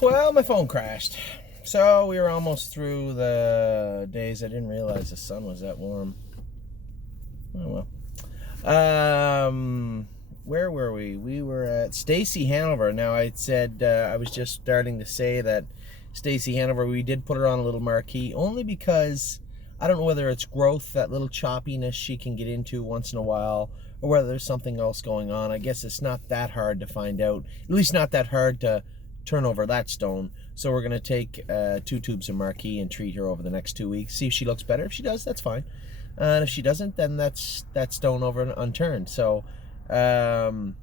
Well, my phone crashed. So we were almost through the days. I didn't realize the sun was that warm. Oh well. Where were we? We were at Stacy Hanover. Now I said I was just starting to say that Stacy Hanover. We did put her on a little marquee only because I don't know whether it's growth, that little choppiness she can get into once in a while, or whether there's something else going on. I guess it's not that hard to find out. At least not that hard to turn over that stone. So we're going to take 2 tubes of marquee and treat her over the next 2 weeks. See if she looks better. If she does, that's fine. And if she doesn't, then that's that stone over and unturned. So that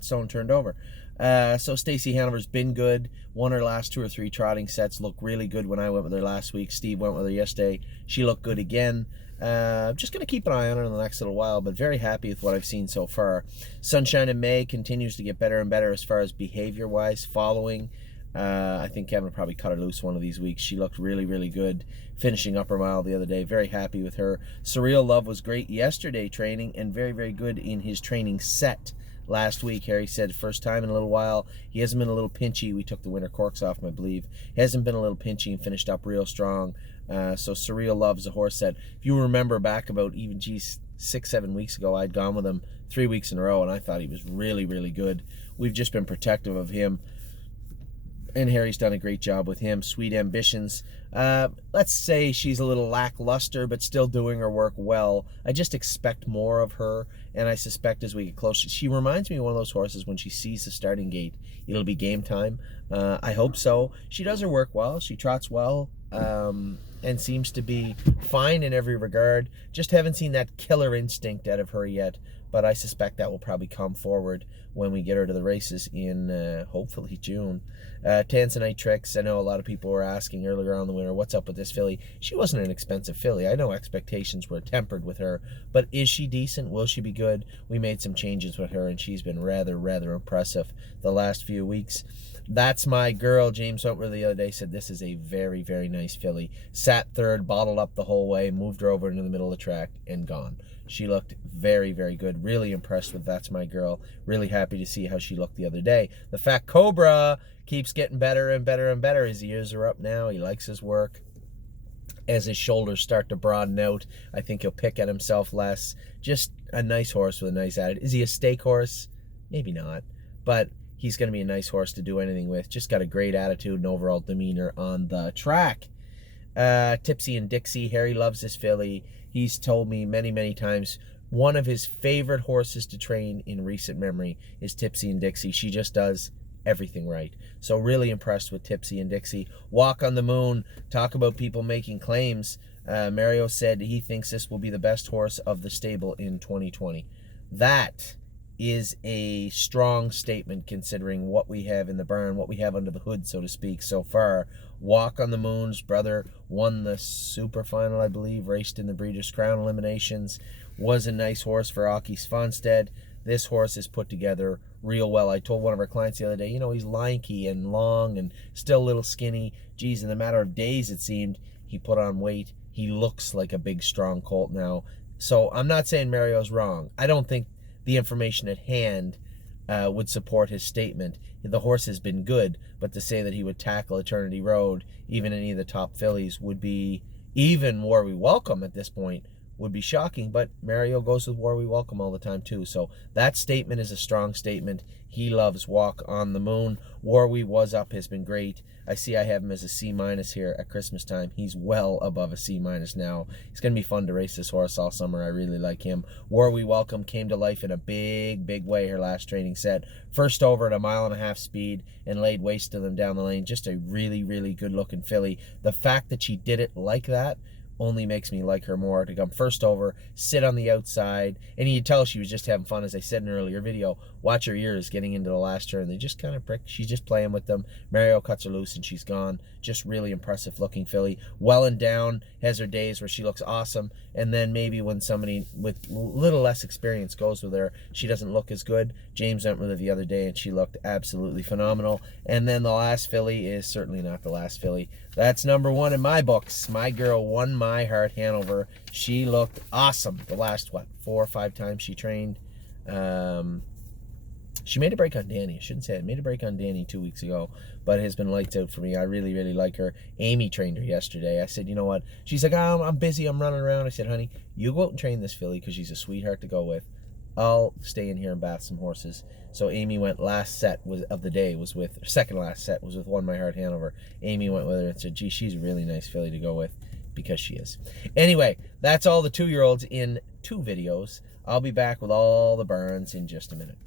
stone turned over. So Stacy Hanover's been good. Won her last 2 or 3 trotting sets. Looked really good when I went with her last week. Steve went with her yesterday. She looked good again. Just going to keep an eye on her in the next little while, but very happy with what I've seen so far. Sunshine in May continues to get better and better as far as behavior-wise, following. I think Kevin probably cut her loose one of these weeks. She looked really, really good finishing upper mile the other day. Very happy with her. Surreal Love was great yesterday training and very, very good in his training set last week. Harry said first time in a little while. He hasn't been a little pinchy. We took the winter corks off him, I believe. He hasn't been a little pinchy and finished up real strong. So Surreal Love is a horse that, if you remember back about even 6-7 weeks ago, I'd gone with him 3 weeks in a row and I thought he was really, really good. We've just been protective of him, and Harry's done a great job with him. Sweet Ambitions, let's say she's a little lackluster, but still doing her work well. I just expect more of her, and I suspect as we get closer, she reminds me of one of those horses when she sees the starting gate, it'll be game time. I hope so. She does her work well. She trots well, and seems to be fine in every regard. Just haven't seen that killer instinct out of her yet, but I suspect that will probably come forward when we get her to the races in hopefully June. Tanzanite Tricks, I know a lot of people were asking earlier on in the winter, what's up with this filly? She wasn't an expensive filly. I know expectations were tempered with her, but is she decent? Will she be good? We made some changes with her, and she's been rather impressive the last few weeks. That's My Girl. James Wentworth the other day said this is a very, very nice filly. Sat third, bottled up the whole way, moved her over into the middle of the track, and gone. She looked very, very good. Really impressed with That's My Girl. Really happy to see how she looked the other day. The Fat Cobra keeps getting better and better and better. His ears are up now. He likes his work. As his shoulders start to broaden out, I think he'll pick at himself less. Just a nice horse with a nice attitude. Is he a stake horse? Maybe not. But he's going to be a nice horse to do anything with. Just got a great attitude and overall demeanor on the track. Tipsy and Dixie. Harry loves this filly. He's told me many, many times one of his favorite horses to train in recent memory is Tipsy and Dixie. She just does everything right. So really impressed with Tipsy and Dixie. Walk on the Moon. Talk about people making claims. Mario said he thinks this will be the best horse of the stable in 2020. That is a strong statement considering what we have in the barn, what we have under the hood, so to speak, so far. Walk on the Moon's brother won the super final, I believe, raced in the Breeders' Crown eliminations, was a nice horse for Aki Svanstedt. This horse is put together real well. I told one of our clients the other day, he's lanky and long and still a little skinny. Geez, in a matter of days, it seemed, he put on weight. He looks like a big, strong colt now. So I'm not saying Mario's wrong. I don't think the information at hand would support his statement. The horse has been good, but to say that he would tackle Eternity Road, even any of the top fillies, would be, even War We Welcome at this point, would be shocking. But Mario goes with War We Welcome all the time too. So that statement is a strong statement. He loves Walk on the Moon. War We Was Up has been great. I see I have him as a C- here at Christmas time. He's well above a C- now. It's going to be fun to race this horse all summer. I really like him. War We Welcome came to life in a big, big way her last training set. First over at 1.5 mile speed and laid waste to them down the lane. Just a really, really good looking filly. The fact that she did it like that only makes me like her more. To come first over, sit on the outside, and you could tell she was just having fun. As I said in an earlier video, watch her ears getting into the last turn. They just kind of prick. She's just playing with them. Mario cuts her loose and she's gone. Just really impressive looking filly. Well and Down has her days where she looks awesome, and then maybe when somebody with little less experience goes with her, she doesn't look as good. James went with her the other day and she looked absolutely phenomenal. And then the last filly is certainly not the last filly. That's number 1 in my books. My Girl Won My Heart, Hanover. She looked awesome the last, 4 or 5 times she trained. She made a break on Danny. I shouldn't say it. Made a break on Danny 2 weeks ago, but has been lights out for me. I really, really like her. Amy trained her yesterday. I said, you know what? She's like, oh, I'm busy. I'm running around. I said, honey, you go out and train this filly because she's a sweetheart to go with. I'll stay in here and bath some horses. So Amy went last set of the day was with, second last set was with One My Heart Hanover. Amy went with her and said, gee, she's a really nice filly to go with, because she is. Anyway, that's all the 2-year-olds in 2 videos. I'll be back with all the burns in just a minute.